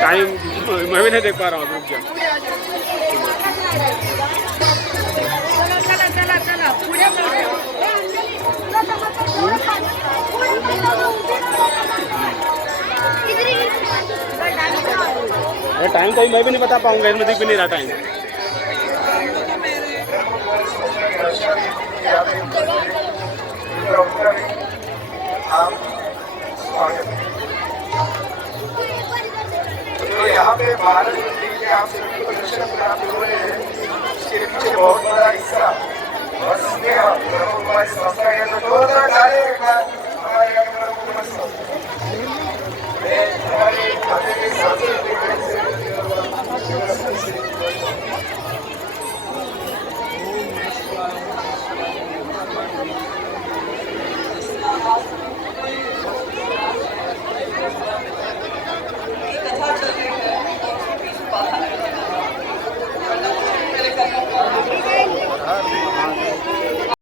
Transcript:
टाइम मैं भी नहीं देख पा रहा हूँ, रुक जा। टाइम तो मैं भी नहीं बता पाऊंगा, इसमें दिख भी नहीं रहा टाइम। तो यहाँ पे भारत के आप सभी को दर्शन प्राप्त